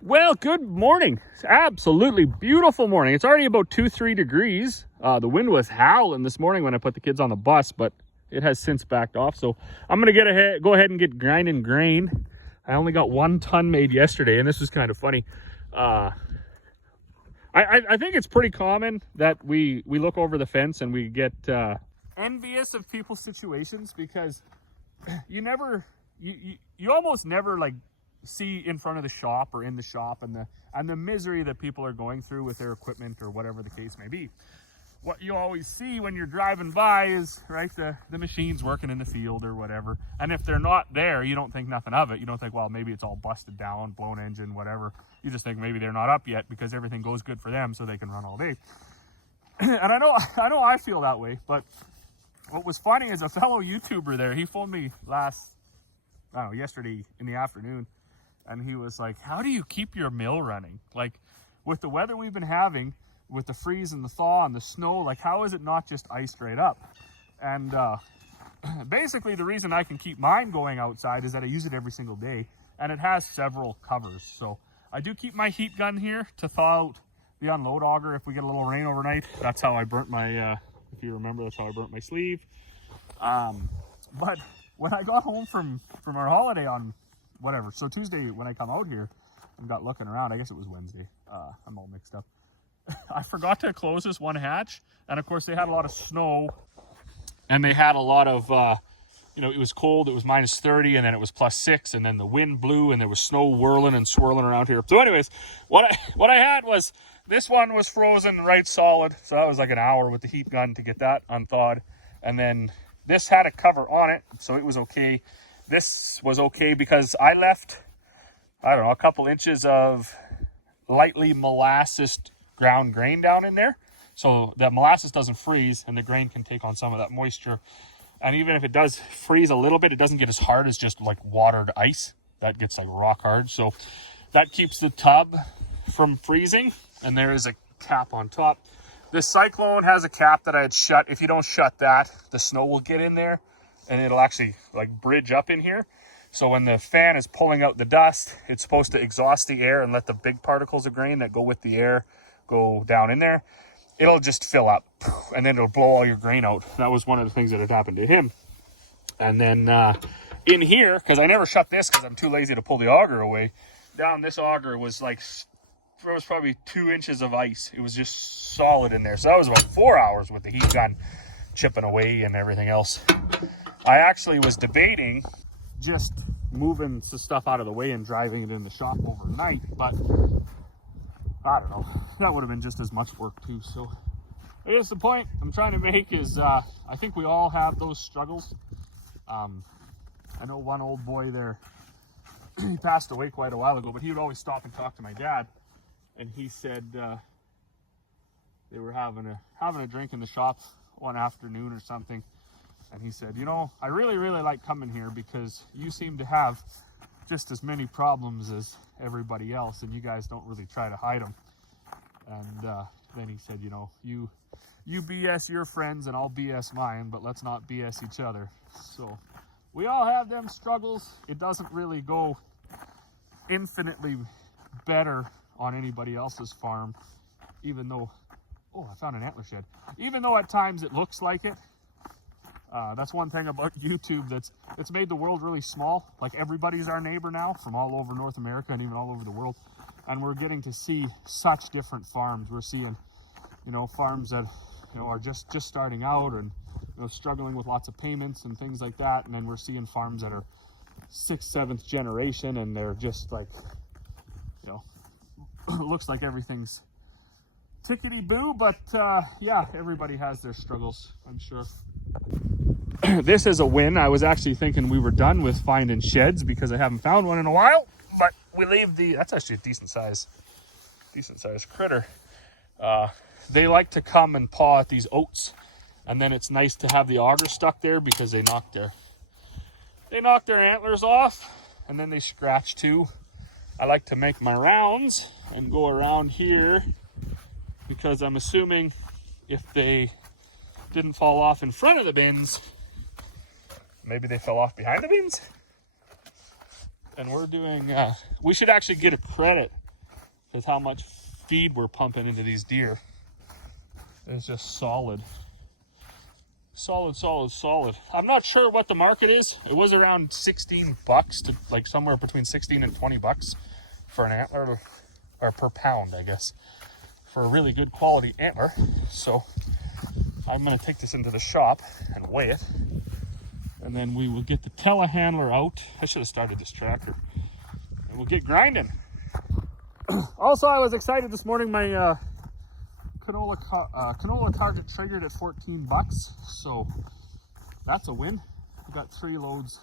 Well, good morning. It's absolutely beautiful morning. It's already about 2-3 degrees. The wind was howling this morning when I put the kids on the bus, but it has since backed off. So I'm gonna go ahead and get grinding grain. I only got 1 ton made yesterday, and this was kind of funny. I think it's pretty common that we look over the fence and we get envious of people's situations, because you almost never like see in front of the shop or in the shop and the misery that people are going through with their equipment or whatever the case may be. What you always see when you're driving by is, right, the machines working in the field or whatever. And if they're not there, you don't think nothing of it. You don't think, well, maybe it's all busted down, blown engine, whatever. You just think maybe they're not up yet because everything goes good for them so they can run all day. And I know I feel that way, but what was funny is a fellow YouTuber there, he phoned me yesterday in the afternoon. And he was like, how do you keep your mill running? Like, with the weather we've been having, with the freeze and the thaw and the snow, like, how is it not just iced right up? And basically the reason I can keep mine going outside is that I use it every single day, and it has several covers. So I do keep my heat gun here to thaw out the unload auger if we get a little rain overnight. That's how I burnt my, if you remember, that's how I burnt my sleeve. But when I got home from our holiday on whatever, so Tuesday when I come out here and got looking around, I guess it was Wednesday, I'm all mixed up. I forgot to close this one hatch, and of course they had a lot of snow, and they had a lot of it was cold. It was -30, and then it was +6, and then the wind blew and there was snow whirling and swirling around here. So anyways, what I had was, this one was frozen right solid, so that was like an hour with the heat gun to get that unthawed. And then this had a cover on it, so it was okay. This was okay because I left, I don't know, a couple inches of lightly molasses ground grain down in there. So that molasses doesn't freeze and the grain can take on some of that moisture. And even if it does freeze a little bit, it doesn't get as hard as just like watered ice. That gets like rock hard. So that keeps the tub from freezing. And there is a cap on top. This cyclone has a cap that I had shut. If you don't shut that, the snow will get in there and it'll actually like bridge up in here. So when the fan is pulling out the dust, it's supposed to exhaust the air and let the big particles of grain that go with the air go down in there. It'll just fill up and then it'll blow all your grain out. That was one of the things that had happened to him. And then in here, because I never shut this because I'm too lazy to pull the auger away, down this auger was like, there was probably 2 inches of ice. It was just solid in there. So that was about 4 hours with the heat gun chipping away and everything else. I actually was debating just moving the stuff out of the way and driving it in the shop overnight, but I don't know, that would have been just as much work too. So I guess the point I'm trying to make is I think we all have those struggles. I know one old boy there, he passed away quite a while ago, but he would always stop and talk to my dad, and he said they were having a drink in the shop one afternoon or something. And he said, you know, I really like coming here because you seem to have just as many problems as everybody else, and you guys don't really try to hide them. And then he said, you know, you BS your friends and I'll BS mine, but let's not BS each other. So we all have them struggles. It doesn't really go infinitely better on anybody else's farm, even though, oh, I found an antler shed. Even though at times it looks like it. That's one thing about YouTube it's made the world really small. Like, everybody's our neighbor now from all over North America and even all over the world. And we're getting to see such different farms. We're seeing, you know, farms that, you know, are just starting out and, you know, struggling with lots of payments and things like that. And then we're seeing farms that are 6th, 7th generation, and they're just like, you know, looks like everything's tickety-boo, but yeah, everybody has their struggles, I'm sure. This is a win. I was actually thinking we were done with finding sheds because I haven't found one in a while, but we leave that's actually a decent size critter. They like to come and paw at these oats, and then it's nice to have the auger stuck there because they knock their antlers off, and then they scratch too. I like to make my rounds and go around here because I'm assuming if they didn't fall off in front of the bins, maybe they fell off behind the bins. And we're doing, we should actually get a credit with how much feed we're pumping into these deer. It's just solid. Solid, solid, solid. I'm not sure what the market is. It was around 16 bucks to like somewhere between 16 and 20 bucks for an antler, or per pound, I guess, for a really good quality antler. So I'm gonna take this into the shop and weigh it. And then we will get the telehandler out. I should have started this tractor. And we'll get grinding. Also, I was excited this morning. My Canola target triggered at 14 bucks. So that's a win. We got 3 loads.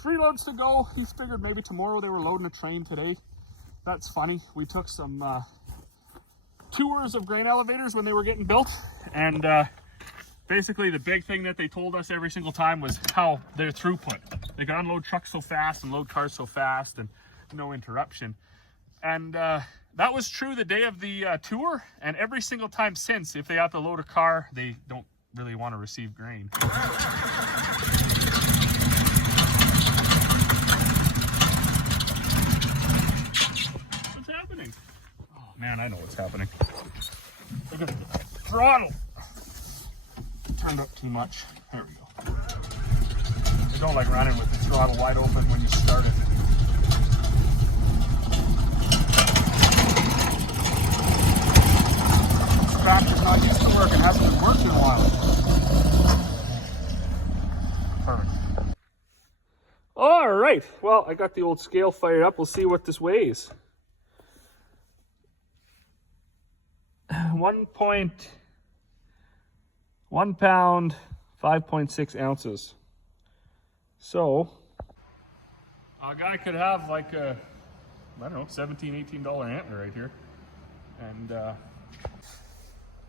3 loads to go. He figured maybe tomorrow. They were loading a train today. That's funny. We took some tours of grain elevators when they were getting built. And basically the big thing that they told us every single time was how their throughput. They could unload trucks so fast and load cars so fast and no interruption. And that was true the day of the tour, and every single time since, if they have to load a car, they don't really want to receive grain. What's happening? Oh man, I know what's happening. Look at the throttle. Turned up too much. There we go. I don't like running with the throttle wide open when you start it. This tractor's not used to working, hasn't been working in a while. Perfect. All right, well, I got the old scale fired up. We'll see what this weighs. 1 pound, 5.6 ounces. So a guy could have like a, I don't know, $17, $18 antler right here. And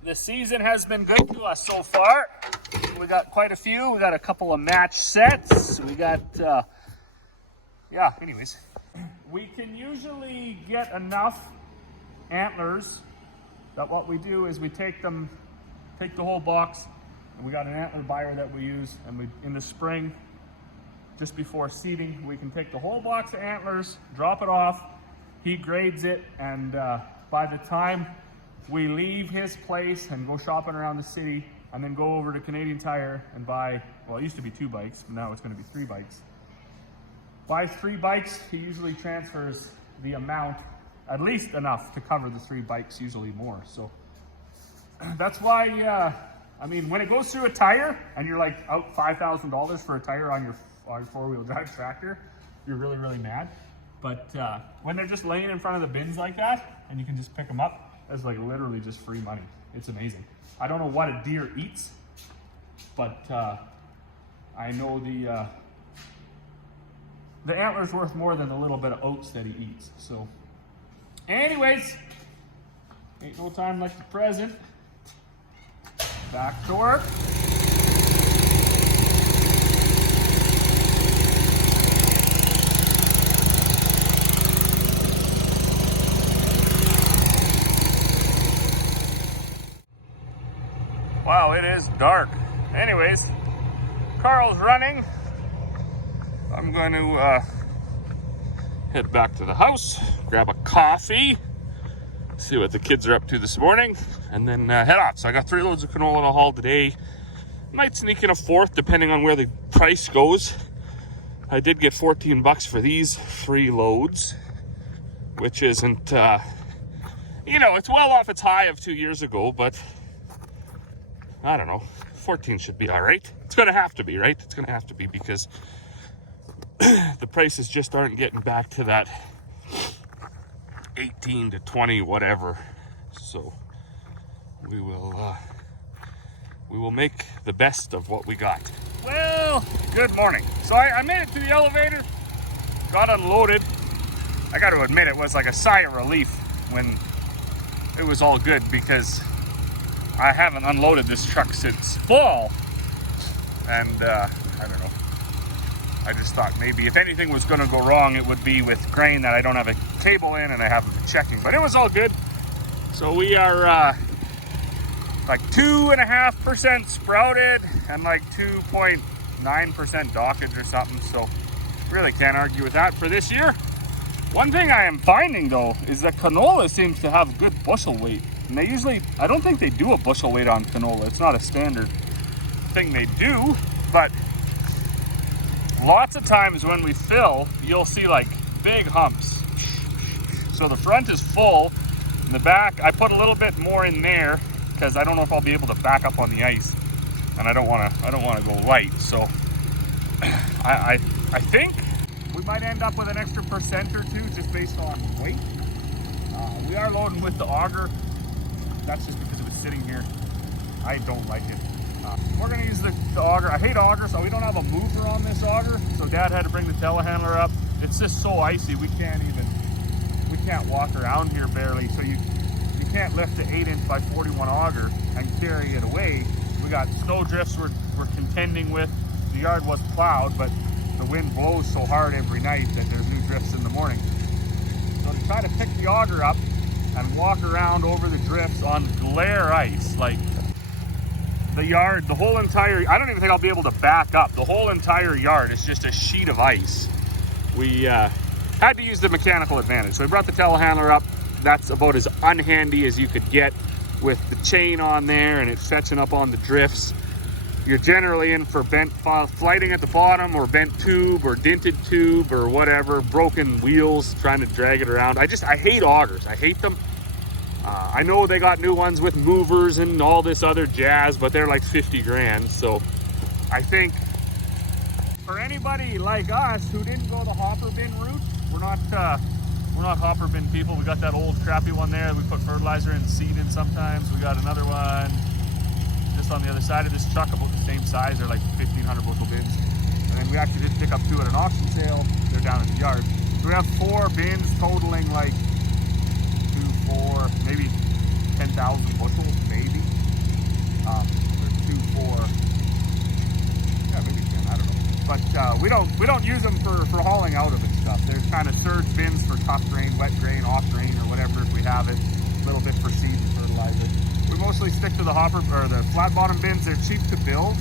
the season has been good to us so far. We got quite a few. We got a couple of match sets. We got, yeah, anyways. We can usually get enough antlers that what we do is we take the whole box, and we got an antler buyer that we use, and we, in the spring, just before seeding, we can take the whole box of antlers, drop it off, he grades it, and by the time we leave his place and go shopping around the city, and then go over to Canadian Tire and buy, well, it used to be 2 bikes, but now it's going to be 3 bikes. Buys 3 bikes, he usually transfers the amount, at least enough to cover the 3 bikes, usually more. So that's why, I mean, when it goes through a tire and you're like out $5,000 for a tire on your 4-wheel drive tractor, you're really, really mad. But when they're just laying in front of the bins like that and you can just pick them up, that's like literally just free money. It's amazing. I don't know what a deer eats, but I know the antler's worth more than the little bit of oats that he eats. So anyways, ain't no time like the present. Back to work. Wow, it is dark. Anyways, Carl's running. I'm going to head back to the house, grab a coffee, see what the kids are up to this morning, and then head off. So I got 3 loads of canola to haul today. Might sneak in a 4th depending on where the price goes. I did get 14 bucks for these 3 loads, which isn't, you know, it's well off its high of 2 years ago, but I don't know, 14 should be all right. It's going to have to be, right? It's going to have to be because the prices just aren't getting back to that 18 to 20 whatever. So we will make the best of what we got. Well, good morning. So I made it to the elevator, got unloaded. I got to admit, it was like a sigh of relief when it was all good, because I haven't unloaded this truck since fall, and I don't know. I just thought maybe if anything was going to go wrong, it would be with grain that I don't have a cable in and I haven't been checking. But it was all good. So we are like 2.5% sprouted and like 2.9% dockage or something. So really can't argue with that for this year. One thing I am finding though is that canola seems to have good bushel weight. And they usually, I don't think they do a bushel weight on canola. It's not a standard thing they do, but lots of times when we fill, you'll see like big humps. So the front is full, in the back, I put a little bit more in there because I don't know if I'll be able to back up on the ice, and I don't want to go light. So I think we might end up with an extra % or two just based on weight. We are loading with the auger. That's just because it was sitting here. I don't like it. We're gonna use the auger. I hate auger, so we don't have a mover on this auger. So Dad had to bring the telehandler up. It's just so icy, we can't walk around here barely. So you can't lift the 8" by 41 auger and carry it away. We got snow drifts we're contending with. The yard was plowed, but the wind blows so hard every night that there's new drifts in the morning. So to try to pick the auger up and walk around over the drifts on glare ice, like the yard, the whole entire, I don't even think I'll be able to back up. The whole entire yard is just a sheet of ice. We had to use the mechanical advantage. So we brought the telehandler up. That's about as unhandy as you could get with the chain on there and it fetching up on the drifts. You're generally in for bent flighting at the bottom, or bent tube, or dented tube, or whatever, broken wheels, trying to drag it around. I hate augers. I hate them. I know they got new ones with movers and all this other jazz, but they're like 50 grand. So I think for anybody like us who didn't go the hopper bin route, we're not hopper bin people. We got that old crappy one there. We put fertilizer and seed in sometimes. We got another one just on the other side of this truck, about the same size. They're like 1,500 bushel bins. And then we actually did pick up 2 at an auction sale. They're down at the yard. So we have 4 bins totaling like 2, 4, maybe 10,000 bushels, maybe. There's 2, 4, yeah, maybe 10, I don't know. But we don't use them for hauling out of it stuff. There's kind of surge bins for tough grain, wet grain, off grain, or whatever if we have it. A little bit for seed and fertilizer. We mostly stick to the hopper or the flat bottom bins. They're cheap to build.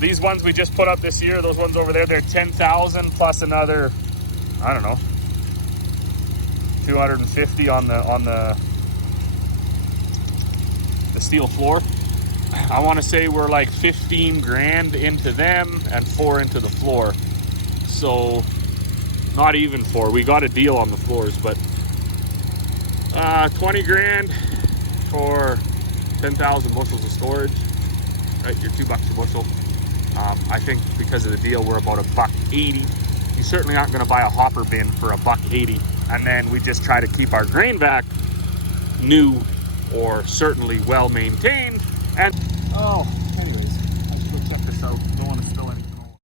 These ones we just put up this year, those ones over there, they're 10,000 plus another, I don't know, 250 on the steel floor. I want to say we're like 15 grand into them and 4 into the floor. So not even 4. We got a deal on the floors, but 20 grand for 10,000 bushels of storage. Right, you're $2 a bushel. I think because of the deal, we're about $1.80. You certainly aren't going to buy a hopper bin for $1.80. And then we just try to keep our grain back new or certainly well maintained. And anyways, I should go check this out. Don't want to spill any canola.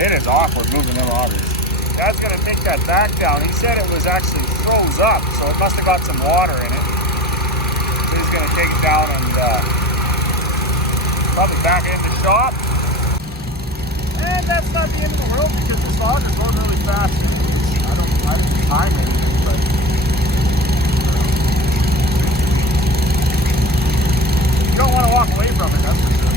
It is awkward moving them augers. Dad's gonna take that back down. He said it was actually froze up, so it must have got some water in it. So he's gonna take it down and probably back it in the shop. And that's not the end of the world because this log is going really fast. I didn't time anything, but you don't want to walk away from it, that's for sure.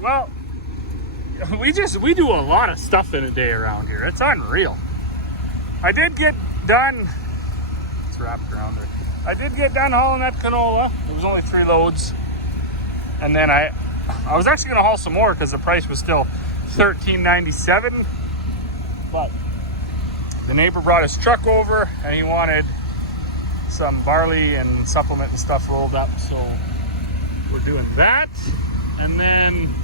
Well, we do a lot of stuff in a day around here. It's unreal. I did get done. It's wrapped around there. I did get done hauling that canola. It was only 3 loads, and then I was actually gonna haul some more because the price was still $13.97. But the neighbor brought his truck over, and he wanted some barley and supplement and stuff rolled up, so we're doing that. And then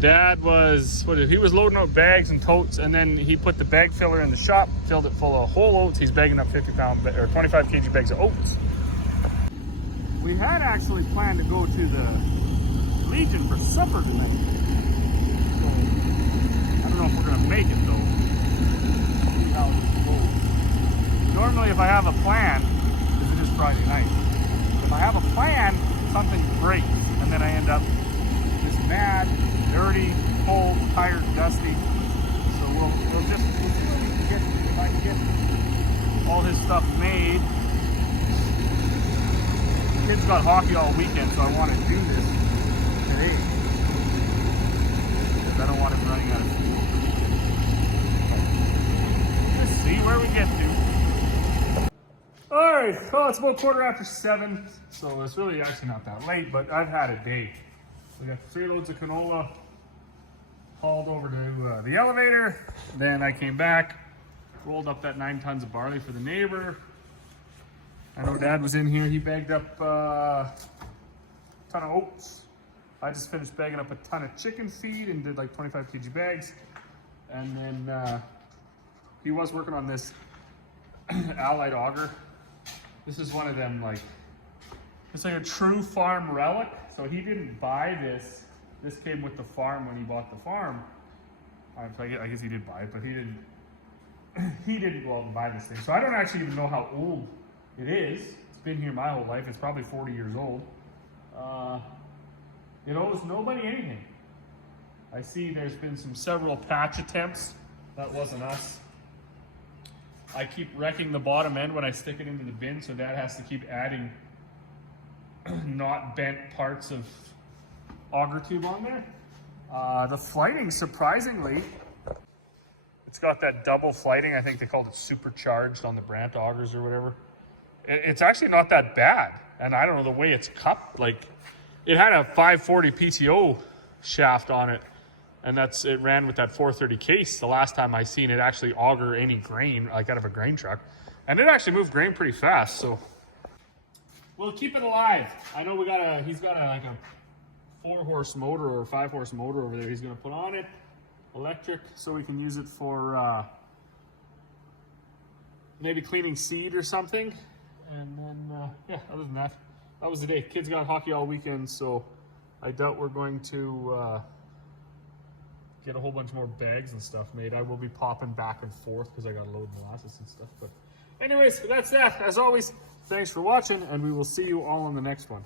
Dad was, he was loading out bags and totes, and then he put the bag filler in the shop, filled it full of whole oats. He's bagging up 50-pound or 25 kg bags of oats. We had actually planned to go to the Legion for supper tonight. So I don't know if we're gonna make it though. See how this goes. Normally if I have a plan, because it is Friday night, if I have a plan, something breaks, and then I end up just mad, dirty, cold, tired, dusty. So we'll see what we can get, if I can get all his stuff made. The kids got hockey all weekend, so I want to do this today because I don't want him running out of fuel for the weekend. Just see where we get to. Alright, well, it's about 7:15, so it's really actually not that late, but I've had a day. We got 3 loads of canola hauled over to the elevator. Then I came back, rolled up that 9 tons of barley for the neighbor. I know Dad was in here. He bagged up a ton of oats. I just finished bagging up a ton of chicken feed and did like 25 kg bags. And then he was working on this Allied auger. This is one of them, like, it's like a true farm relic. So he didn't buy this. This came with the farm when he bought the farm. I guess he did buy it, but he didn't go out and buy this thing. So I don't actually even know how old it is. It's been here my whole life. It's probably 40 years old. It owes nobody anything. I see there's been several patch attempts. That wasn't us. I keep wrecking the bottom end when I stick it into the bin, so Dad has to keep adding not bent parts of auger tube on there. The flighting, surprisingly, it's got that double flighting. I think they called it supercharged on the Brandt augers or whatever. It's actually not that bad. And I don't know the way it's cupped. Like, it had a 540 PTO shaft on it, and it ran with that 430 case. The last time I seen it actually auger any grain, like out of a grain truck, and it actually moved grain pretty fast. So we'll keep it alive. I know he's got like a 4-horse motor or 5-horse motor over there. He's gonna put on it, electric, so we can use it for maybe cleaning seed or something. And then yeah, other than that, that was the day. Kids got hockey all weekend, so I doubt we're going to get a whole bunch more bags and stuff made. I will be popping back and forth because I got to load molasses and stuff. But anyways, that's that. As always, Thanks for watching, and we will see you all on the next one.